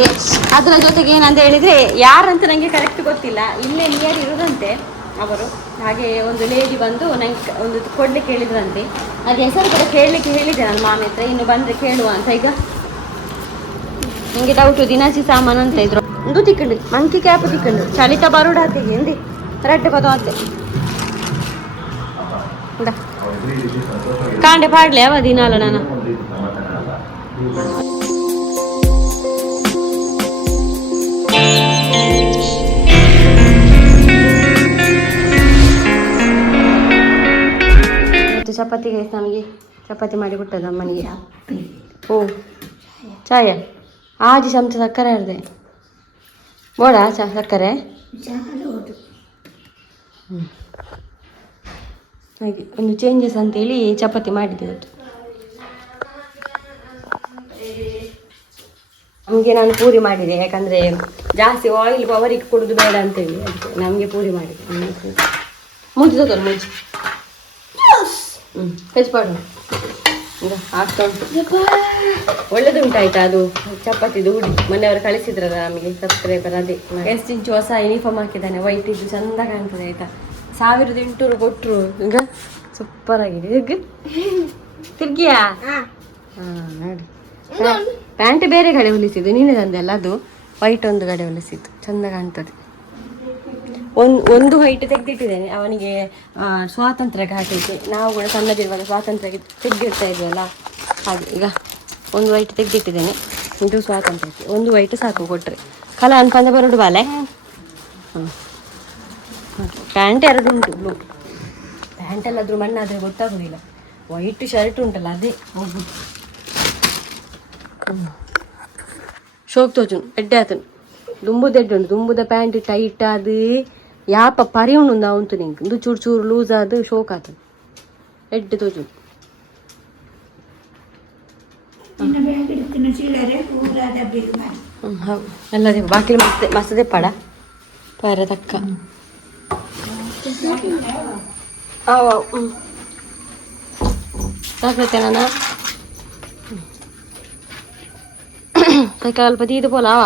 ಹಾಗೆ ಅದರ ಜೊತೆಗೆ ಏನಂತ ಹೇಳಿದರೆ ಯಾರಂತ ನನಗೆ ಕರೆಕ್ಟ್ ಗೊತ್ತಿಲ್ಲ, ಇಲ್ಲೇ ನಿಯರ್ ಇರೋದಂತೆ ಅವರು. ಹಾಗೆ ಒಂದು ಲೇಡಿ ಬಂದು ನಂಗೆ ಒಂದು ಕೊಡ್ಲಿಕ್ಕೆ ಹೇಳಿದ್ರಂತೆ, ಅದು ಹೆಸರು ಕೂಡ ಕೇಳಲಿಕ್ಕೆ ಹೇಳಿದ್ದೆ ನಾನು ಮಾಮಿ ಹತ್ರ, ಇನ್ನು ಬಂದರೆ ಕೇಳುವ ಅಂತ. ಈಗ ನಿಮಗೆ ಡೌಟು ದಿನಸಿ ಸಾಮಾನು ಅಂತ ಇದ್ರು ಒಂದು ತಿಕ್ಕಂಡು ಮಂಕಿ ಕ್ಯಾಪ್ ತಿಕ್ಕಂಡು ಚಳಿತ ಬರೋಡ ಹತ್ತಿಗೆ ಎಂದಿ ರೆಡ್ ಪದ ಅತ್ತೆ ಕಾಂಡೆ ಪಾಡ್ಲೆ ಅವ ದಿನಾಲ ನಾನು ಚಪಾತಿಗೆ ನಮಗೆ ಚಪಾತಿ ಮಾಡಿ ಕೊಟ್ಟದ್ದು ಅಮ್ಮನಿಗೆ. ಓ ಚಾಯ ಆಜಿ ಚಮಚ ಸಕ್ಕರೆ ಅರ್ದೆ ಬೋಡ ಸಕ್ಕರೆ ಹಾಗೆ ಒಂದು ಚೇಂಜಸ್ ಅಂತೇಳಿ ಚಪಾತಿ ಮಾಡಿದ್ದೆ ಇವತ್ತು. ನಮಗೆ ನಾನು ಪೂರಿ ಮಾಡಿದೆ, ಯಾಕಂದರೆ ಜಾಸ್ತಿ ಆಯಿಲ್ ಪವರಿಗೆ ಕೊಡೋದು ಬೇಡ ಅಂತೇಳಿ ಅದಕ್ಕೆ ನಮಗೆ ಪೂರಿ ಮಾಡಿದೆ. ಮುಜ್ಜಿ ತಗೊಳ್ಳಿ ಮುಜ್ಜಿ ಹೆಚ್ಚಿಪಾಡು ಈಗ ಆಗ್ತಾ ಉಂಟು. ಒಳ್ಳೇದುಂಟಾಯ್ತಾ ಅದು ಚಪಾತಿದು ಹುಡಿ ಮೊನ್ನೆಯವರು ಕಳಿಸಿದ್ರಲ್ಲ ನಮಗೆ ಸಬ್ಸ್ಕ್ರೈಬರ್, ಅದೇ ಎಷ್ಟು ಇಂಚು ಹೊಸ ಯೂನಿಫಾರ್ಮ್ ಹಾಕಿದ್ದಾನೆ, ವೈಟ್ ಇದು ಚಂದ ಕಾಣ್ತದೆ ಆಯ್ತಾ. 1800 ಕೊಟ್ಟರು, ಈಗ ಸೂಪರ್ ಆಗಿದೆ. ಈಗ ತಿರ್ಗಿಯಾ ನೋಡಿ ಪ್ಯಾಂಟ್ ಬೇರೆ ಕಡೆ ಹೊಲಿಸಿದ್ದು, ನೀನೇ ತಂದೆಲ್ಲ ಅದು ವೈಟ್ ಒಂದು ಕಡೆ ಹೊಲಿಸಿದ್ದು ಚಂದ ಕಾಣ್ತದೆ. ಒಂದು ಹೈಟ್ ತೆಗೆದಿಟ್ಟಿದ್ದೇನೆ ಅವನಿಗೆ ಸ್ವಾತಂತ್ರ್ಯಕ್ಕೆ ಹಾಕಲಿಕ್ಕೆ. ನಾವು ಕೂಡ ಸಣ್ಣದಿರುವಾಗ ಸ್ವಾತಂತ್ರ್ಯಕ್ಕೆ ತೆಗೆದಿರ್ತಾ ಇದ್ವಲ್ಲ ಹಾಗೆ. ಈಗ ಒಂದು ವೈಟ್ ತೆಗೆದಿಟ್ಟಿದ್ದೇನೆ, ಇದು ಸ್ವಾತಂತ್ರ್ಯಕ್ಕೆ ಒಂದು ವೈಟ್ ಸಾಕು ಕೊಟ್ಟರೆ. ಕಲ ಅನ್ಪಂದ ಬರೋಡು ಬಾಲೆ. ಪ್ಯಾಂಟ್ 2 ಉಂಟು ಬ್ಲೂ ಪ್ಯಾಂಟ್ ಎಲ್ಲಾದರೂ ಮಣ್ಣಾದರೆ ಗೊತ್ತಾಗೋದಿಲ್ಲ. ವೈಟ್ ಶರ್ಟ್ ಉಂಟಲ್ಲ ಅದೇ ಹೋಗ್ಬೋದು. ಶೋಕ್ ತೋಚುನು ಎಡ್ಡೆ ಆತನು ದುಂಬುದ ಎಡ್ಡೆ ಉಂಟು, ದುಂಬುದ ಪ್ಯಾಂಟ್ ಟೈಟ್ ಅದು ಯಾಪ ಪರಿ ಉಂಡು ಅವಂತು ನಿಂಗೆ ಇದು ಚೂರು ಚೂರು ಲೂಸ್ ಅದು ಶೋಕ್ ಆತನು ಎಡ್ಡೆ ತೋಚು. ಹೌದು ಎಲ್ಲದೇ ಬಾಕಿ ಮಸ್ತದೆ ಪಡ ಪಾರ ತಕ್ಕ ಸಾಕೈತೆ ನಾನು ಸ್ವಲ್ಪ ತೀದು ಪೋಲ ಅವ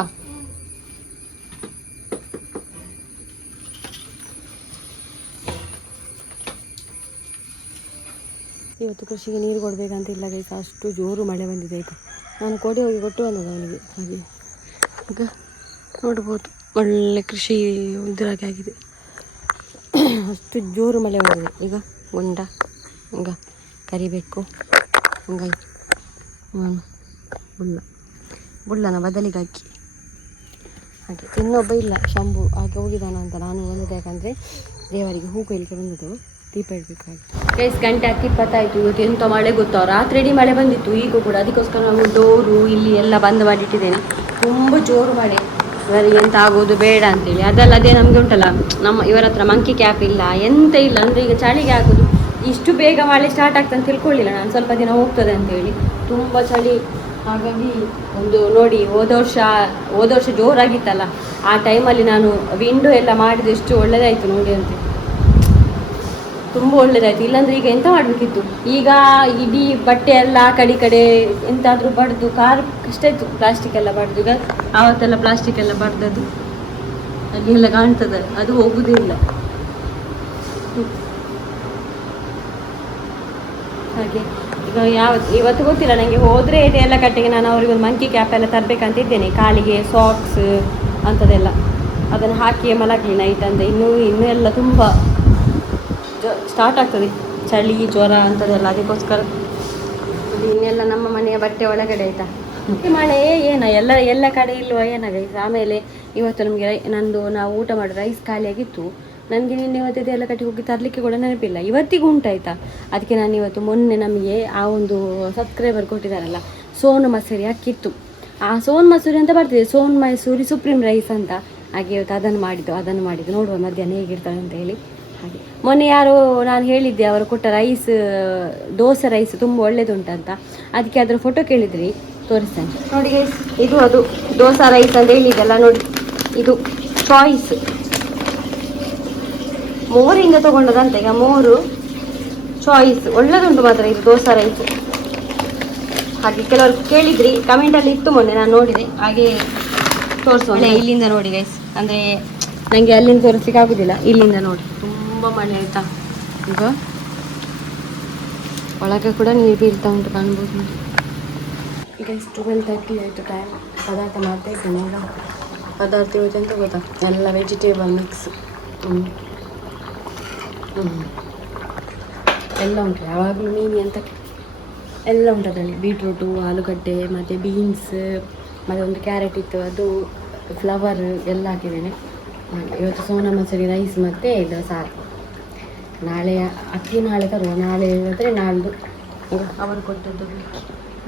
ಇವತ್ತು ಕೃಷಿಗೆ ನೀರು ಕೊಡಬೇಕಂತ ಇಲ್ಲ ಗೈಸ, ಅಷ್ಟು ಜೋರು ಮಳೆ ಬಂದಿದೆ ಆಯಿತಾ. ನಾನು ಕೋಡಿ ಹೋಗಿ ಕೊಟ್ಟು ಬಂದದ್ದು ಅವನಿಗೆ. ಹಾಗೆ ಈಗ ನೋಡ್ಬೋದು ಒಳ್ಳೆ ಕೃಷಿ ಇದ್ರಾಗೆ ಆಗಿದೆ, ಅಷ್ಟು ಜೋರು ಮಳೆ ಬಂದಿದೆ. ಈಗ ಗುಂಡ ಈಗ ಕರಿಬೇಕು ಹಂಗಾಯ್ತು. ಬುಳ್ಳನ ಬದಲಿಗೆ ಹಾಕಿ ಹಾಗೆ. ಇನ್ನೊಬ್ಬ ಇಲ್ಲ ಶಂಭು ಹಾಗೆ ಹೋಗಿದ್ದಾನ ಅಂತ ನಾನು ಬಂದಿದ್ದೆ, ಯಾಕಂದರೆ ದೇವರಿಗೆ ಹೂ ಕೊಯ್ಲಿಕ್ಕೆ ಬಂದದ್ದು, ದೀಪ ಇಡಬೇಕಾಗಿ. ಗಂಟೆ 10:20 ಇವತ್ತು ಎಂಥ ಮಳೆ ಗೊತ್ತಾ, ರಾತ್ರಿ ಇಡೀ ಮಳೆ ಬಂದಿತ್ತು, ಈಗ ಕೂಡ. ಅದಕ್ಕೋಸ್ಕರ ನಾವು ಡೋರು ಇಲ್ಲಿ ಎಲ್ಲ ಬಂದ್ ಮಾಡಿಟ್ಟಿದ್ದೇನೆ. ತುಂಬ ಜೋರು ಮಳೆ, ಇವರಿಗೆ ಎಂತ ಆಗೋದು ಬೇಡ ಅಂತೇಳಿ. ಅದೇ ನಮಗೆ ಉಂಟಲ್ಲ, ಇವರ ಹತ್ರ ಮಂಕಿ ಕ್ಯಾಪ್ ಇಲ್ಲ, ಎಂತ ಇಲ್ಲ. ಅಂದರೆ ಈಗ ಚಳಿಗೆ ಆಗೋದು ಇಷ್ಟು ಬೇಗ ಮಳೆ ಸ್ಟಾರ್ಟ್ ಆಗ್ತದೆ ಅಂತ ತಿಳ್ಕೊಳ್ಳಿಲ್ಲ ನಾನು, ಸ್ವಲ್ಪ ದಿನ ಹೋಗ್ತದೆ ಅಂತೇಳಿ. ತುಂಬ ಚಳಿ. ಹಾಗಾಗಿ ಒಂದು ನೋಡಿ ಹೋದ ವರ್ಷ ಜೋರಾಗಿತ್ತಲ್ಲ, ಆ ಟೈಮಲ್ಲಿ ನಾನು ವಿಂಡೋ ಎಲ್ಲ ಮಾಡಿದ್ದು ಎಷ್ಟು ಒಳ್ಳೆದಾಯಿತು ನೋಡಿ ಅಂತ, ತುಂಬ ಒಳ್ಳೆದಾಯಿತು. ಇಲ್ಲಾಂದರೆ ಈಗ ಎಂತ ಮಾಡಬೇಕಿತ್ತು, ಈಗ ಇಡೀ ಬಟ್ಟೆ ಎಲ್ಲ ಕಡೆ ಎಂತಾದರೂ ಬಡ್ದು ಕಾರ್ ಕಷ್ಟ ಇತ್ತು. ಪ್ಲಾಸ್ಟಿಕ್ ಎಲ್ಲ ಬಡ್ದು, ಈಗ ಆವತ್ತೆಲ್ಲ ಪ್ಲಾಸ್ಟಿಕ್ ಎಲ್ಲ ಬಡ್ದದ್ದು ಅಲ್ಲಿ ಎಲ್ಲ ಕಾಣ್ತದೆ, ಅದು ಹೋಗುವುದೇ ಇಲ್ಲ. ಹಾಗೆ ಈಗ ಇವತ್ತು ಗೊತ್ತಿಲ್ಲ ನನಗೆ, ಹೋದರೆ ಇದೆಲ್ಲ ಕಟ್ಟೆಗೆ ನಾನು ಅವ್ರಿಗೆ ಒಂದು ಮಂಕಿ ಕ್ಯಾಪ್ ಎಲ್ಲ ತರಬೇಕಂತ ಇದ್ದೇನೆ, ಕಾಲಿಗೆ ಸಾಕ್ಸ್ ಅಂಥದ್ದೆಲ್ಲ. ಅದನ್ನು ಹಾಕಿ ಮಲಗಲಿ ನೈಟ್ ಅಂದರೆ ಇನ್ನೂ ಎಲ್ಲ ತುಂಬ ಸ್ಟಾರ್ಟ್ ಆಗ್ತದೆ ಚಳಿ ಜ್ವರ ಅಂಥದ್ದೆಲ್ಲ. ಅದಕ್ಕೋಸ್ಕರ ಇನ್ನೆಲ್ಲ ನಮ್ಮ ಮನೆಯ ಬಟ್ಟೆ ಒಳಗಡೆ ಆಯಿತಾ. ಮಳೆ ಏನ ಎಲ್ಲ ಕಡೆ ಇಲ್ವ ಏನಾಗೈತೆ. ಆಮೇಲೆ ಇವತ್ತು ನಮಗೆ ನಾವು ಊಟ ಮಾಡೋ ರೈಸ್ ಖಾಲಿಯಾಗಿತ್ತು. ನನಗೆ ನಿನ್ನೆ ಇವತ್ತಿದೆ ಎಲ್ಲ ಕಟ್ಟಿ ಹೋಗಿ ತರಲಿಕ್ಕೆ ಕೂಡ ನೆನಪಿಲ್ಲ, ಇವತ್ತಿಗೂ ಉಂಟಾಯ್ತಾ. ಅದಕ್ಕೆ ನಾನು ಇವತ್ತು ಮೊನ್ನೆ ನಮಗೆ ಆ ಒಂದು ಸಬ್ಸ್ಕ್ರೈಬರ್ ಕೊಟ್ಟಿದ್ದಾರಲ್ಲ ಸೋನು ಮಸೂರಿ ಅಕ್ಕಿತ್ತು, ಆ ಸೋನು ಮಸೂರಿ ಅಂತ ಬರ್ತಿದೆ, ಸೋನು ಮೈಸೂರಿ ಸುಪ್ರೀಂ ರೈಸ್ ಅಂತ. ಹಾಗೆ ಇವತ್ತು ಅದನ್ನು ಮಾಡಿದ್ದು ನೋಡುವ ಮಧ್ಯಾಹ್ನ ಹೇಗಿರ್ತಾರೆ ಅಂತ ಹೇಳಿ. ಹಾಗೆ ಮೊನ್ನೆ ಯಾರೋ ನಾನು ಹೇಳಿದ್ದೆ ಅವರು ಕೊಟ್ಟ ರೈಸ್, ದೋಸೆ ರೈಸ್ ತುಂಬ ಒಳ್ಳೇದುಂಟಂತ, ಅದಕ್ಕೆ ಅದರ ಫೋಟೋ ಕೇಳಿದ್ರಿ, ತೋರಿಸ್ತೇನೆ ನೋಡಿ ಗೈಸ್. ಇದು ಅದು ದೋಸೆ ರೈಸ್ ಅಂತ ಹೇಳಿದ್ದೆಲ್ಲ ನೋಡಿ, ಇದು ಚಾಯ್ಸ್ ಮೋರಿಂದ ತೊಗೊಂಡದಂತ. ಈಗ ಮೋರು ಚಾಯ್ಸ್ ಒಳ್ಳೆದುಂಟು ಮಾತ್ರ ಇದು ದೋಸೆ ರೈಸ್. ಹಾಗೆ ಕೆಲವರು ಕೇಳಿದ್ರಿ ಕಮೆಂಟಲ್ಲಿ ಇತ್ತು, ಮೊನ್ನೆ ನಾನು ನೋಡಿದೆ. ಹಾಗೆ ತೋರಿಸುವ ಇಲ್ಲಿಂದ ನೋಡಿ ಗೈಸ್, ಅಂದರೆ ನನಗೆ ಅಲ್ಲಿಂದ ತೋರಿಸ್ಲಿಕ್ಕೆ ಆಗೋದಿಲ್ಲ, ಇಲ್ಲಿಂದ ನೋಡಿ ತುಂಬ ಮಳೆ ಆಯಿತಾ. ಈಗ ಒಳಗೆ ಕೂಡ ನೀರು ಬೀಳ್ತಾ ಉಂಟು, ಕಾಣ್ಬೋದು ನೋಡಿ. ಈಗ 12:30 ಆಯಿತು ಟೈಮ್. ಪದಾರ್ಥ ಮಾಡ್ತಾ ಇದ್ದೇನೆ. ಈಗ ಪದಾರ್ಥ ಇವತ್ತು ಎಂತ ಗೊತ್ತಾ, ಎಲ್ಲ ವೆಜಿಟೇಬಲ್ ಮಿಕ್ಸ್. ಎಲ್ಲ ಉಂಟು, ಯಾವಾಗಲೂ ಮೀನು ಅಂತ ಎಲ್ಲ ಉಂಟು ಅದರಲ್ಲಿ. ಬೀಟ್ರೂಟು, ಆಲೂಗಡ್ಡೆ ಮತ್ತು ಬೀನ್ಸ್, ಮತ್ತು ಒಂದು ಕ್ಯಾರೆಟ್ ಇತ್ತು, ಅದು ಫ್ಲವರ್ ಎಲ್ಲ ಹಾಕಿದ್ದೇನೆ. ಇವತ್ತು ಸೋನಾ ಮಸೂರಿ ರೈಸ್ ಮತ್ತು ಇದು ಸಾರು. ನಾಳೆ ಅಕ್ಕಿ ನಾಳೆ ತರುವ, ನಾಳೆ ಹೇಳಿದ್ರೆ ನಾಳ್ದು ಈಗ ಅವರು ಕೊಟ್ಟದ್ದು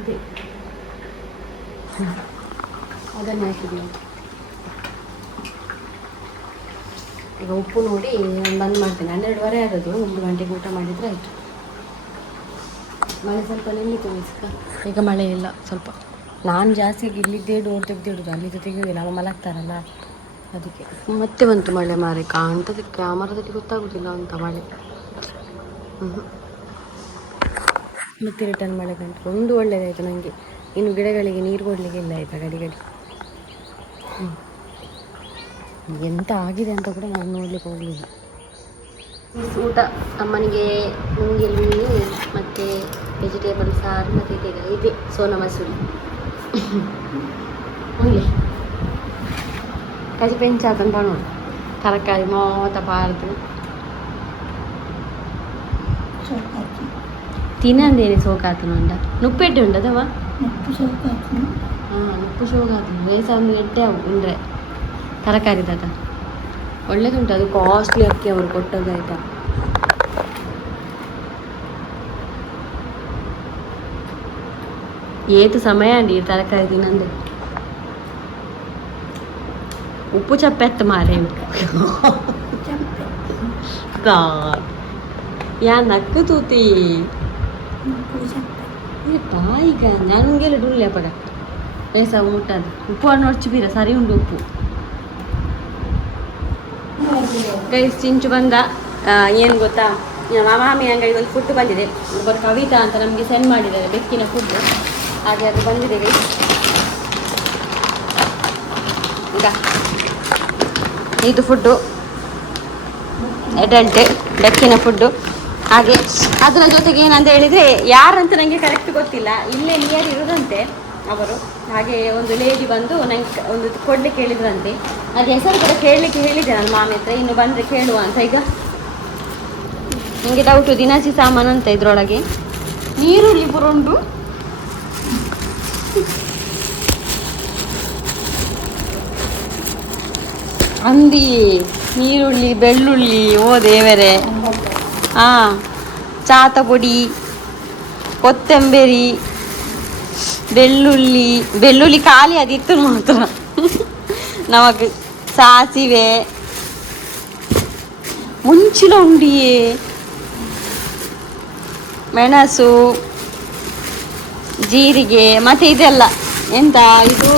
ಇದೆ, ಅದನ್ನು ಹಾಕಿದ್ದೀವಿ. ಈಗ ಉಪ್ಪು ನೋಡಿ ಬಂದ್ ಮಾಡ್ತೇನೆ. 12:30 ಆದದ್ದು, 1 ಗಂಟೆಗೆ ಊಟ ಮಾಡಿದರೆ ಆಯಿತು. ಮಳೆ ಸ್ವಲ್ಪ ನಿಲ್ಲಿತು ಮಿಸ್ಕ. ಈಗ ಮಳೆ ಇಲ್ಲ ಸ್ವಲ್ಪ. ನಾನು ಜಾಸ್ತಿ ಇಲ್ಲಿದ್ದೇ ಡೋರ್ ತೆಗೆದಿಡುದು, ಅಲ್ಲಿದ್ದು ತೆಗೆಯೋದಿಲ್ಲ, ಅಮ್ಮ ಮಲಗ್ತಾರಲ್ಲ ಅದಕ್ಕೆ. ಮತ್ತೆ ಬಂತು ಮಳೆ ಮಾರೆ, ಕಾಣ್ತದೆ ಕ್ಯಾಮರಾದಲ್ಲಿ ಗೊತ್ತಾಗೋದಿಲ್ಲ ಅಂತ ಮಳೆ. ಮತ್ತೆ ರಿಟರ್ನ್ ಮಳೆ ಬಂತು. ಒಂದು ಒಳ್ಳೆಯದಾಯಿತು ನನಗೆ, ಇನ್ನು ಗಿಡಗಳಿಗೆ ನೀರು ಕೊಡಲಿಕ್ಕೆ ಇಲ್ಲ ಆಯಿತಾ ಗಡಿ. ಎಂತ ಆಗಿದೆ ಅಂತ ಕೂಡ ನಾನು ನೋಡಲಿಕ್ಕೆ ಹೋಗಲಿಲ್ಲ. ಊಟ ಅಮ್ಮನಿಗೆ ಮುಂಗಿಲ್ ಮೀನು ಮತ್ತು ವೆಜಿಟೇಬಲ್ ಸಾರು ಮತ್ತು ಇದೆ ಸೋನಾ ಮಸೂರಿ. ಮುಂಗೆ ಕಜಿ ಪೆಂಚಾತನ ಪಣೋಡು ತರಕಾರಿ ಮೋತ ಪಾರ್ದು ತಿನ್ನಂದೇನೆ ಸೋಕಾತನ ಉಂಡ ನುಪ್ಪೆಡ್ಡೆ ಉಂಡದವ ಉಪ್ಪು ಶೋಕಾತನ ರೇಸ ಒಂದು ಎಡ್ಡೆ ಅವು ಉಂಡ್ರೆ ತರಕಾರಿ ದಾತ ಒಳ್ಳೇದುಂಟು. ಅದು ಕಾಸ್ಟ್ಲಿ ಅಕ್ಕಿ ಅವರು ಕೊಟ್ಟದ್ದು ಆಯಿತಾ. ಏತು ಸಮಯ ಅಂಡಿ ತರಕಾರಿ ತಿನ್ನಂದು. ಉಪ್ಪು ಚಪ್ಪೆತ್ತು ಮಾರೇ ಯಾ ನಕ್ಕು ತೂತಿ ಈಗ ನನಗೆಲ್ಲ ಡುಲ್ಲೆ ಪಡ ರೇಸ ಊಟದು ಉಪ್ಪು ಹಣ್ಣು ಹೊಡ್ಚಿಬೀರ ಸರಿ ಉಂಡು ಉಪ್ಪು. ಗೈಸ್ ಚಿಂಚು ಬಂದ. ಏನು ಗೊತ್ತಾ, ಮಾಮಿ ಅಂಗಡಿ ಒಂದು ಫುಡ್ ಬಂದಿದೆ. ಒಬ್ಬರು ಕವಿತಾ ಅಂತ ನಮಗೆ ಸೆಂಡ್ ಮಾಡಿದ್ದಾರೆ ಬೆಕ್ಕಿನ ಫುಡ್, ಹಾಗೆ ಅದು ಬಂದಿದೆ ಗೈಸ್. ಈಗ ಇದು ಫುಡ್ಡು ಅಡಲ್ಟ್ ಬೆಕ್ಕಿನ ಫುಡ್ಡು. ಹಾಗೆ ಅದರ ಜೊತೆಗೆ ಏನಂತ ಹೇಳಿದರೆ ಯಾರಂತ ನನಗೆ ಕರೆಕ್ಟ್ ಗೊತ್ತಿಲ್ಲ, ಇಲ್ಲೇ ನಿಯರ್ ಇರೋದಂತೆ ಅವರು. ಹಾಗೆ ಒಂದು ಲೇಡಿ ಬಂದು ನಂಗೆ ಒಂದು ಕೊಡಲಿಕ್ಕೆ ಹೇಳಿದ್ರಂತೆ, ಅದು ಹೆಸರು ಕೂಡ ಕೇಳಲಿಕ್ಕೆ ಹೇಳಿದೆ ನಾನು ಮಾಮಿ ಹತ್ರ, ಇನ್ನು ಬಂದರೆ ಕೇಳುವ ಅಂತ. ಈಗ ನನಗೆ ಡೌಟು ದಿನಸಿ ಸಾಮಾನು ಅಂತ ಇದರೊಳಗೆ ನೀರುಳ್ಳಿ ಪುರ ಉಂಟು. ಅಂದಿ ನೀರುಳ್ಳಿ ಬೆಳ್ಳುಳ್ಳಿ ಓ ದೇವರೇ. ಹಾಂ, ಚಾತ ಪುಡಿ, ಕೊತ್ತಂಬರಿ, ಬೆಳ್ಳುಳ್ಳಿ ಖಾಲಿ ಅದಿತ್ತು ಮಾತ್ರ. ನಮಗೆ ಸಾಸಿವೆ ಮುಂಚಿನ ಉಂಡಿಯೇ, ಮೆಣಸು, ಜೀರಿಗೆ, ಮತ್ತು ಇದೆಲ್ಲ ಎಂತ ಇದು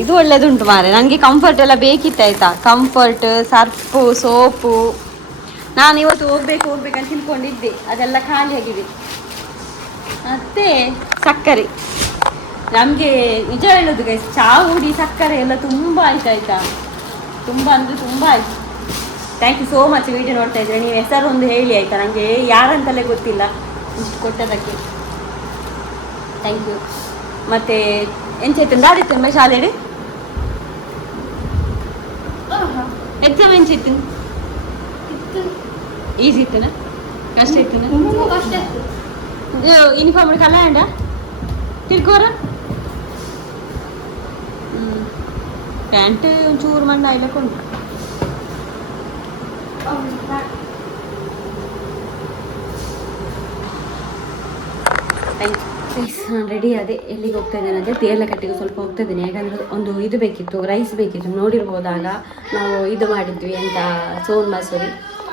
ಇದು ಒಳ್ಳೆದುಂಟು ಮಾರೆ. ನನಗೆ ಕಂಫರ್ಟ್ ಎಲ್ಲ ಬೇಕಿತ್ತು ಆಯಿತಾ. Comfort, Surf, soap. ನಾನು ಇವತ್ತು ಹೋಗ್ಬೇಕಂತ ತಿಳ್ಕೊಂಡಿದ್ದೆ, ಅದೆಲ್ಲ ಖಾಲಿಯಾಗಿದೆ. ಮತ್ತು ಸಕ್ಕರೆ, ನಮಗೆ ನಿಜ ಹೇಳೋದು ಗೈಸ್, ಚಹಾ ಹುಡಿ ಸಕ್ಕರೆ ಎಲ್ಲ ತುಂಬ ಆಯ್ತಾಯ್ತಾ, ತುಂಬ ಅಂದರೆ ತುಂಬ ಆಯಿತು. Thank you so much video ನೋಡ್ತಾ ಇದ್ರೆ. ನೀವು ಹೆಸರು ಒಂದು ಹೇಳಿ ಆಯಿತಾ, ನನಗೆ ಯಾರಂತಲೇ ಗೊತ್ತಿಲ್ಲ ಇಷ್ಟು ಕೊಟ್ಟದಕ್ಕೆ. Thank you. ಮತ್ತು ಎಂಚೈತು ದಾದಿತ್ತು ಶಾಲೆಡೆ ಎಕ್ಸಾಮ್ ಎಂಚಿತ್ತು? ಈಸಿ ಇತ್ತನ ಕಷ್ಟ ಇತ್ತನ? ಯೂನಿಫಾರ್ಮ್ ಕಲಾಂಡ ತಿಳ್ಕೋರ ಪ್ಯಾಂಟ್ ಒಂಚೂರು ಮಣ್ಣ ಇಲ್ಲಕೊಂಡು. Thank you. ನಾನು ರೆಡಿ ಅದೇ ಎಲ್ಲಿಗೆ ಹೋಗ್ತಾ ಇದ್ದೇನೆ ಅಂದರೆ ತೇರ್ಲಕಟ್ಟೆಗೆ ಸ್ವಲ್ಪ ಹೋಗ್ತಾ ಇದ್ದೇನೆ. ಯಾಕಂದರೆ ಒಂದು ಇದು ಬೇಕಿತ್ತು, ರೈಸ್ ಬೇಕಿತ್ತು. ನೋಡಿರ್ಬೋದಾಗ ನಾವು ಇದು ಮಾಡಿದ್ವಿ ಅಂತ ಸೋನ್ ಮಸೂರಿ.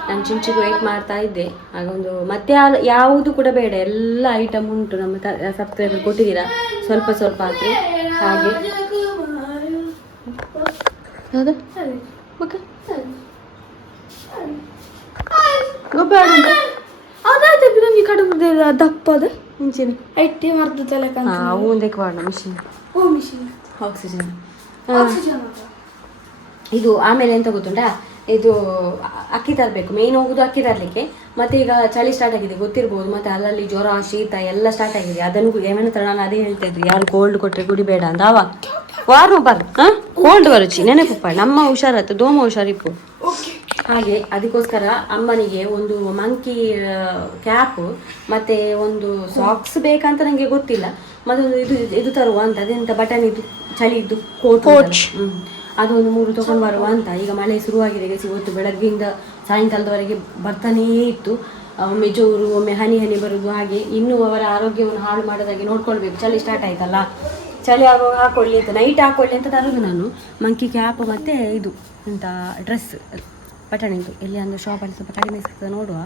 ನಾನು ಚಿಂಚಿಗೆ ವೆಯ್ಟ್ ಮಾಡ್ತಾ ಇದ್ದೆ. ಆಗ ಒಂದು ಮತ್ತೆ ಯಾವುದು ಕೂಡ ಬೇಡ, ಎಲ್ಲ ಐಟಮ್ ಉಂಟು. ನಮ್ಮ ಸಬ್ಸ್ಕ್ರೈಬರ್ ಕೊಟ್ಟಿದ್ದೀರಾ ಸ್ವಲ್ಪ ಸ್ವಲ್ಪ ಹಾಕಿ. ಹಾಗೆ ಹೌದಾ ಮಕ್ಕ ಗೊಬ್ಬರ ಅದಾಯ್ತು ನಮಗೆ ಕಡುಬು ದಪ್ಪ ಅದು ಮುಂಚೆನೆ ಐಟಿ ಮರ್ದು ತಲೆ ಒಂದಕ್ಕೆ ಬಾಡ ಮಿಷಿನ್. ಓ ಮಿಷಿನ್ ಆಕ್ಸಿಜನ್ ಇದು ಆಮೇಲೆ ಎಂತ ಗೊತ್ತುಂಟಾ, ಇದು ಅಕ್ಕಿ ತರಬೇಕು, ಮೇಯ್ನ್ ಹೋಗುದು ಅಕ್ಕಿ ತರಲಿಕ್ಕೆ. ಮತ್ತೆ ಈಗ ಚಳಿ ಸ್ಟಾರ್ಟ್ ಆಗಿದೆ ಗೊತ್ತಿರ್ಬೋದು, ಮತ್ತೆ ಅಲ್ಲಲ್ಲಿ ಜ್ವರ ಶೀತ ಎಲ್ಲ ಸ್ಟಾರ್ಟ್ ಆಗಿದೆ. ಅದನ್ನು ಏಮನ ಹತ್ರ ನಾನು ಅದೇ ಹೇಳ್ತಾ ಇದ್ರಿ, ಯಾರು ಕೋಲ್ಡ್ ಕೊಟ್ಟರೆ ಕುಡಿಬೇಡ ಅಂತ. ಅವ ವಾರ ಬರ್ ಕೋಲ್ಡ್ ಬರುಚಿ ನೆನಪಪ್ಪ, ನಮ್ಮ ಹುಷಾರತ್ತು ದೋಮ ಹುಷಾರಿಪ್ಪು. ಹಾಗೆ ಅದಕ್ಕೋಸ್ಕರ ಅಮ್ಮನಿಗೆ ಒಂದು ಮಂಕಿ ಕ್ಯಾಪ್ ಮತ್ತೆ ಒಂದು ಸಾಕ್ಸ್ ಬೇಕಂತ ನನಗೆ ಗೊತ್ತಿಲ್ಲ. ಮತ್ತೊಂದು ಇದು ತರುವ ಅಂತ, ಅದೆಂತ ಬಟನ್ ಇದು ಚಳಿದ್ದು ಕೋಚ್, ಅದೊಂದು 3 ತಗೊಂಡು ಬರುವ ಅಂತ. ಈಗ ಮಳೆ ಶುರುವಾಗಿದೆ ಇವತ್ತು ಬೆಳಗ್ಗೆಯಿಂದ ಸಾಯಂಕಾಲದವರೆಗೆ ಬರ್ತಾನೇ ಇತ್ತು. ಒಮ್ಮೆ ಜೋರು, ಒಮ್ಮೆ ಹನಿ ಹನಿ ಬರುದು. ಹಾಗೆ ಇನ್ನೂ ಅವರ ಆರೋಗ್ಯವನ್ನು ಹಾಳು ಮಾಡೋದಾಗಿ ನೋಡ್ಕೊಳ್ಬೇಕು. ಚಳಿ ಸ್ಟಾರ್ಟ್ ಆಯ್ತಲ್ಲ, ಚಳಿ ಆಗುವಾಗ ಹಾಕೊಳ್ಳಿ ಅಂತ, ನೈಟ್ ಹಾಕೊಳ್ಳಿ ಅಂತ ತರೋದು ನಾನು. ಮಂಕಿ ಕ್ಯಾಪ್ ಮತ್ತು ಇದು ಎಂತ ಡ್ರೆಸ್ ಬಟಣಿದ್ದು, ಎಲ್ಲಿ ಒಂದು ಶಾಪಲ್ಲಿ ಸ್ವಲ್ಪ ಕಡಿಮೆ ಸಿಗ್ತದೆ ನೋಡುವ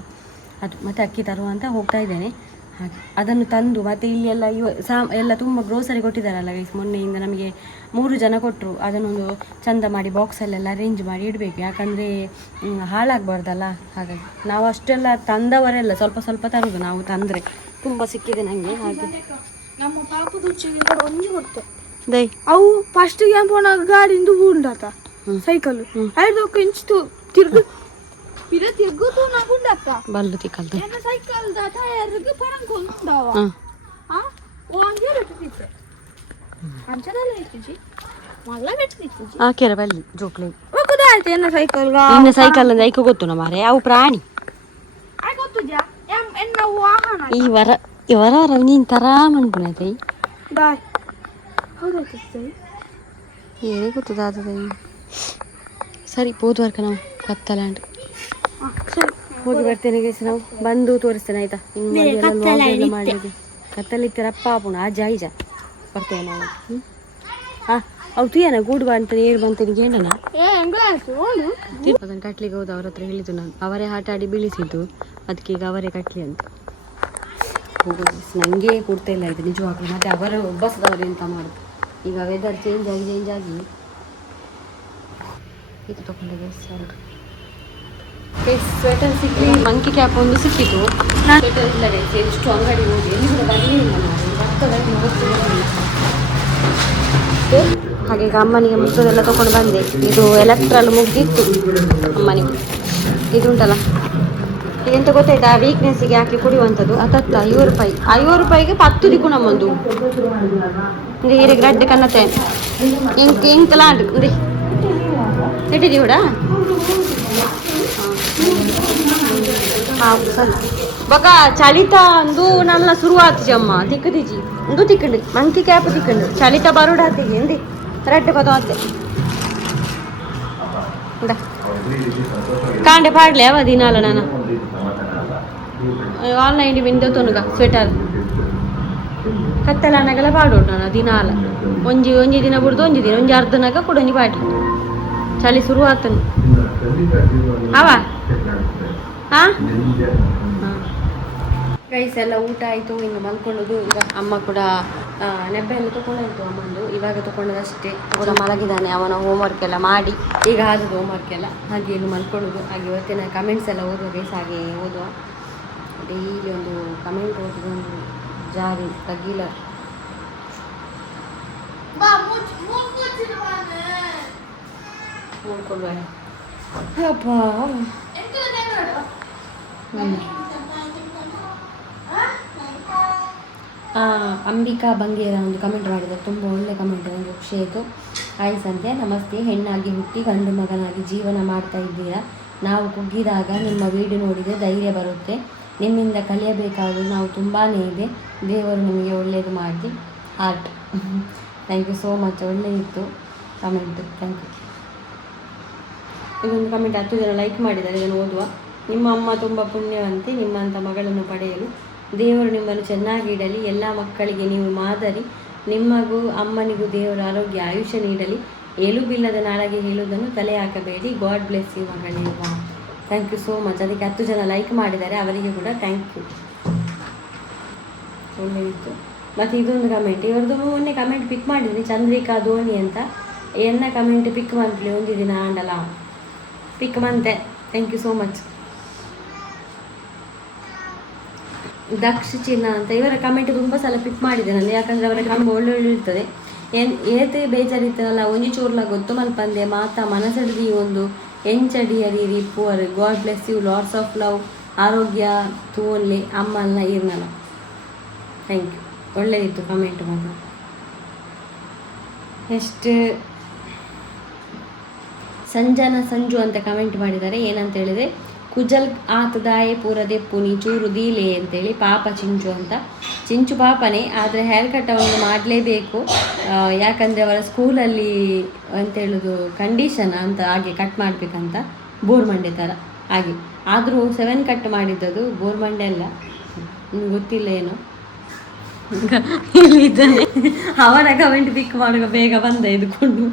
ಅದು. ಮತ್ತು ಅಕ್ಕಿ ತರುವ ಅಂತ ಹೋಗ್ತಾ ಇದ್ದೇನೆ. ಹಾಗೆ ಅದನ್ನು ತಂದು ಮತ್ತು ಇಲ್ಲಿ ಎಲ್ಲ ಎಲ್ಲ ತುಂಬ ಗ್ರೋಸರಿ ಕೊಟ್ಟಿದ್ದಾರಲ್ಲ ಗೈಸ್. ಮೊನ್ನೆಯಿಂದ ನಮಗೆ 3 ಜನ ಕೊಟ್ಟರು. ಅದನ್ನೊಂದು ಚಂದ ಮಾಡಿ ಬಾಕ್ಸಲ್ಲೆಲ್ಲ ಅರೇಂಜ್ ಮಾಡಿ ಇಡಬೇಕು, ಯಾಕಂದರೆ ಹಾಳಾಗಬಾರ್ದಲ್ಲ. ಹಾಗಾಗಿ ನಾವು ಅಷ್ಟೆಲ್ಲ ತಂದವರೆಲ್ಲ ಸ್ವಲ್ಪ ಸ್ವಲ್ಪ ತರೋದು ನಾವು, ತಂದರೆ ತುಂಬ ಸಿಕ್ಕಿದೆ ನನಗೆ. ಹಾಗೆ ನಮ್ಮ ಪಾಪದ ಒಂಜಿ ಕೊಡ್ತೆ ದೈ ಅವು ಫಸ್ಟ್ ಕ್ಯಾಂಪೋನ ಗಾಡಿಂದು ಉಂಡಾತ ಸೈಕಲ್ ಐದು ಇಂಚು ತಿರ್ಗು ಪಿರ ತಿರ್ಗುದು ನಾ ಗುಂಡಾತ ಬಲ್ಲು ತಿಕ್ಕಲ್ದ ಏನ ಸೈಕಲ್ ದ ಟೈರ್ಗೆ ಪರಂಕ ಉಂಡಾವ ಓ ಅಂಗೆ ಬಿಟ್ಟಿದ್ದೆ ಅಂಚನಲ್ಲ ಇತ್ತಿಜಿ ಮಲ್ಲ ಬಿಟ್ಟಿದ್ದಿ ಆಕೆರ ಬಲ್ಲಿ ಜೋಕ್ಲೆ ಒಕ್ಕದ ಆಯ್ತು ಏನ ಸೈಕಲ್ ಇನ್ನ ಸೈಕಲ್ ಅಂದ್ರೆ ಐಕ ಗೊತ್ತು ಮಾರೆ, ಅವು ಪ್ರಾಣಿ ಆಯ್ ಗೊತ್ತುಜಾ ಎನ್ನ ವಾಹನ ಈ ವರ ನೀನು ತರಾಮ್ ಅನ್ಕೊಂಡೈತೆ ಬಾಯ್ ಹೌದೈತೆ ಏನೇ ಗೊತ್ತದಾದ ಸರಿ ಹೋದ್ವರ್ಕ ನಾವು ಕತ್ತಲಾಂಡ್ ಹೋಗಿ ಬರ್ತೇನೆ ಗೈಸ್. ನಾವು ಬಂದು ತೋರಿಸ್ತೇನೆ ಆಯ್ತಾ. ಇನ್ನು ಮಾಡಿದೆ ಕತ್ತಲಿತ್ತೀರಪ್ಪ ಪುಣ ಆ ಜಾಯ್ಜ ಬರ್ತೇವೆ ನಾವು. ಅವು ತುಯ್ಯನ ಗೂಡು ಬಾ ಅಂತ ಏರು ಬಂತೇನೆ ಕೇಳೋಣ. ಅದನ್ನು ಕಟ್ಲಿಕ್ಕೆ ಹೋದ ಅವ್ರ ಹತ್ರ ಹೇಳಿದ್ದು ನಾನು, ಅವರೇ ಆಟ ಆಡಿ ಬೀಳಿಸಿದ್ದು, ಅದಕ್ಕೆ ಈಗ ಅವರೇ ಕಟ್ಲಿ ಅಂತ ಹೋಗೋದು. ನನಗೆ ಕೊಡ್ತಾ ಇಲ್ಲ ಇದು ನಿಜವಾಗ್ಲೂ. ಮತ್ತು ಅವರ ಒಬ್ಬಸದವರು ಎಂತ ಮಾಡೋದು, ಈಗ ವೆದರ್ ಚೇಂಜ್ ಆಗಿ ಇದು ತಗೊಂಡಿದೆ ಸ್ವೆಟರ್ ಸಿಕ್ಕಿ. ಮಂಕಿ ಕ್ಯಾಪ್ ಒಂದು ಸಿಕ್ಕಿತು, ಸ್ವೆಟರ್ ಇಲ್ಲ ಗೈಸ್. ಎಷ್ಟು ಅಂಗಡಿ ಹೋಗಿ ಎಲ್ಲಿ ಕೂಡ ಬರಲಿಲ್ಲ ನಾವು. ಹಾಗೆ ಈಗ ಅಮ್ಮನಿಗೆ ಮುಟ್ಟೋದೆಲ್ಲ ತೊಗೊಂಡು ಬಂದೆ. ಇದು ಎಲೆಕ್ಟ್ರಲ್ ಮುಗ್ದಿತ್ತು ಅಮ್ಮನಿಗೆ. ಇದು ಉಂಟಲ್ಲ ಇದೆಂತ ಗೊತ್ತಾಯ್ತಾ, ವೀಕ್ನೆಸ್ಸಿಗೆ ಹಾಕಿ ಕುಡಿಯುವಂಥದ್ದು. ಅದತ್ತ 50 ರೂಪಾಯಿ, 50 ರೂಪಾಯಿಗೆ 10 ದಿಕ್ಕು ನಮ್ಮೊಂದು ಹೀರೆ ಗಡ್ಡೆ ಕನ್ನತೆ ಇಂಕಲಾಂಡ್ ಉಂದಿ ಇಟ್ಟಿದ್ದೀ ಕೂಡ. ಸರಿ ಬೊಕ ಚಳಿತ ಅಂದು ನಲ್ಲ ಶುರುವಾತು ಜಮ್ಮ ತಿಕ್ಕದಿಜಿ ಒಂದು ತಿಕ್ಕಂಡು ಮಂಕಿ ಕ್ಯಾಪ್ ತಿಕ್ಕಂಡು ಚಳಿತ ಬರುಡ ಹತ್ತಿಗೆ ಎಂದಿ ರೆಡ್ ಕೊತ ಮತ್ತೆ ಕಾಂಡೆ ಪಾಡ್ಲೆ ಅವ ದಿನಾಲ ನಾನು ಆನ್ಲೈನ್ ಬಿಂದು ತೊನುಗ ಸ್ವೆಟರ್ ಕತ್ತಲನಗೆಲ್ಲ ಪಾಡೋಡು ನಾನು ದಿನಾಲ ಒಂಜಿ ದಿನ ಬಿಡ್ದು ಒಂಜಿ ಅರ್ಧನಾಗ ಕೊಡೊಂಜಿ ಪಾಡ್ಲಿ ಚಳಿ ಶುರು ಆತನು ಅವ ಗೈಸ್ ಎಲ್ಲ ಊಟ ಆಯಿತು, ಹಿಂಗೆ ಮಲ್ಕೊಳ್ಳೋದು. ಈಗ ಅಮ್ಮ ಕೂಡ ನೆಬ್ಬೆ ಎಲ್ಲ ತೊಗೊಂಡಾಯ್ತು ಅಮ್ಮಂದು, ಇವಾಗ ತೊಗೊಂಡದಷ್ಟೇ. ಕೂಡ ಮಲಗಿದ್ದಾನೆ, ಅವನ ಹೋಮ್ವರ್ಕ್ ಎಲ್ಲ ಮಾಡಿ ಈಗ ಆದದ್ದು ಹೋಮ್ವರ್ಕ್ ಎಲ್ಲ. ಹಾಗೆ ಇನ್ನು ಮಲ್ಕೊಳ್ಳೋದು. ಹಾಗೆ ಇವತ್ತಿನ ಕಮೆಂಟ್ಸ್ ಎಲ್ಲ ಓದುವ ಗೈಸ್, ಹಾಗೆ ಓದುವ. ಡೈಲಿ ಒಂದು ಕಮೆಂಟ್ ಓದೋದು ಒಂದು ಜಾರಿ ತಗ್ಗಿಲ್ಲ. ನೋಡ್ಕೊಳ್ಳುವ ಅಪ್ಪ. ಅಂಬಿಕಾ ಬಂಗೇರ ಒಂದು ಕಮೆಂಟ್ ಮಾಡಿದ್ದಾರೆ, ತುಂಬ ಒಳ್ಳೆ ಕಮೆಂಟ್, ನನಗೆ ಖುಷಿ ಆಯಿತು. ಹಾಯ್ ಸಂಧ್ಯಾ, ನಮಸ್ತೆ. ಹೆಣ್ಣಾಗಿ ಹುಟ್ಟಿ ಗಂಡು ಮಗನಾಗಿ ಜೀವನ ಮಾಡ್ತಾ ಇದ್ದೀರಾ. ನಾವು ಕುಗ್ಗಿದಾಗ ನಿಮ್ಮ ವಿಡಿಯೋ ನೋಡಿದರೆ ಧೈರ್ಯ ಬರುತ್ತೆ. ನಿಮ್ಮಿಂದ ಕಲಿಯಬೇಕಾದರೂ ನಾವು ತುಂಬಾ ಇದೆ. ದೇವರು ನಿಮಗೆ ಒಳ್ಳೆಯದು ಮಾಡಿ. Art thank you so much. ಒಳ್ಳೆಯಿತ್ತು ಕಮೆಂಟು, ಥ್ಯಾಂಕ್ ಯು. ಇದೊಂದು ಕಮೆಂಟ್ 10 ಜನ ಲೈಕ್ ಮಾಡಿದ್ದಾರೆ, ಇದನ್ನು ಓದುವ. ನಿಮ್ಮ ಅಮ್ಮ ತುಂಬ ಪುಣ್ಯವಂತೆ, ನಿಮ್ಮಂಥ ಮಗಳನ್ನು ಪಡೆಯಲು ದೇವರು ನಿಮ್ಮನ್ನು ಚೆನ್ನಾಗಿ ಇಡಲಿ. ಎಲ್ಲ ಮಕ್ಕಳಿಗೆ ನೀವು ಮಾದರಿ. ನಿಮಗೂ ಅಮ್ಮನಿಗೂ ದೇವರು ಆರೋಗ್ಯ ಆಯುಷ್ಯ ನೀಡಲಿ. ಎಲುಬಿಲ್ಲದ ನಾಳೆಗೆ ಹೇಳುವುದನ್ನು ತಲೆ ಹಾಕಬೇಡಿ. ಗಾಡ್ ಬ್ಲೆಸ್ ಯು ಮಗಳೇ. Thank you so much. ಅದಕ್ಕೆ 10 ಜನ ಲೈಕ್ ಮಾಡಿದ್ದಾರೆ, ಅವರಿಗೆ ಕೂಡ ಥ್ಯಾಂಕ್ ಯು. ಒಳ್ಳೆಯಿತ್ತು. ಮತ್ತು ಇದೊಂದು ಕಮೆಂಟ್, ಇವರದ್ದು ಮೊನ್ನೆ ಕಮೆಂಟ್ ಪಿಕ್ ಮಾಡಿದ್ದೀನಿ, ಚಂದ್ರಿಕಾ ಧೋನಿ ಅಂತ. ಎನ್ನ ಕಮೆಂಟ್ ಪಿಕ್ ಮಂತ್ಲಿ ಒಂದು ದಿನ ಆಂಡಲ ಪಿಕ್ ಮಂತೆ. Thank you so much. Daksha ಚಿನ್ನ ಅಂತ ಇವರ ಕಮೆಂಟ್ ತುಂಬ ಸಲ ಪಿಕ್ ಮಾಡಿದೆ ನಾನು, ಯಾಕಂದರೆ ಅವರ ಕಮೆಂಟ್ ಒಳ್ಳೆ ಇರ್ತದೆ. ಏತೆ ಬೇಜಾರಿತ್ತನಲ್ಲ ಒಂಜಿ ಚೂರ್ಲ ಗೊತ್ತು ಮಲ್ಪಂದೆ ಮಾತ ಮನಸಡಿದಿ ಒಂದು ಎಂಚಡಿಯರಿ ರಿಪ್ಪುವರ್ god bless you lots of love ಆರೋಗ್ಯ ತೂನ್ಲೆ ಅಮ್ಮಲ್ಲ ಇರ್ನಲ್ಲ. ಥ್ಯಾಂಕ್ ಯು, ಒಳ್ಳೆದಿತ್ತು ಕಮೆಂಟ್ ಮಾತ್ರ. ನೆಕ್ಸ್ಟ್ ಸಂಜು ಅಂತ ಕಮೆಂಟ್ ಮಾಡಿದ್ದಾರೆ. ಏನಂತ ಹೇಳಿದರೆ ಕುಜಲ್ ಆತದಾಯೆ ಪೂರದೆ ಪುನಿ ಚೂರು ದೀಲೆ ಅಂತೇಳಿ, ಪಾಪ ಚಿಂಚು ಅಂತ. ಚಿಂಚು ಪಾಪನೇ, ಆದರೆ ಹೇರ್ ಕಟ್ ಅವನು ಮಾಡಲೇಬೇಕು, ಯಾಕಂದರೆ ಅವರ ಸ್ಕೂಲಲ್ಲಿ ಅಂತ ಹೇಳೋದು ಕಂಡೀಷನ್ ಅಂತ, ಹಾಗೆ ಕಟ್ ಮಾಡಬೇಕಂತ, ಬೋರ್ಮಂಡೆ ಥರ ಹಾಗೆ. ಆದರೂ 7 ಕಟ್ ಮಾಡಿದ್ದದು, ಬೋರ್ಮಂಡೆ ಅಲ್ಲ, ಗೊತ್ತಿಲ್ಲ ಏನೋ. ಇಲ್ಲಿದ್ದಾನೆ ಅವನ ಕಮೆಂಟ್ ಪಿಕ್ ಮಾಡುವ ಬೇಗ ಬಂದ ಎದ್ಕೊಂಡು.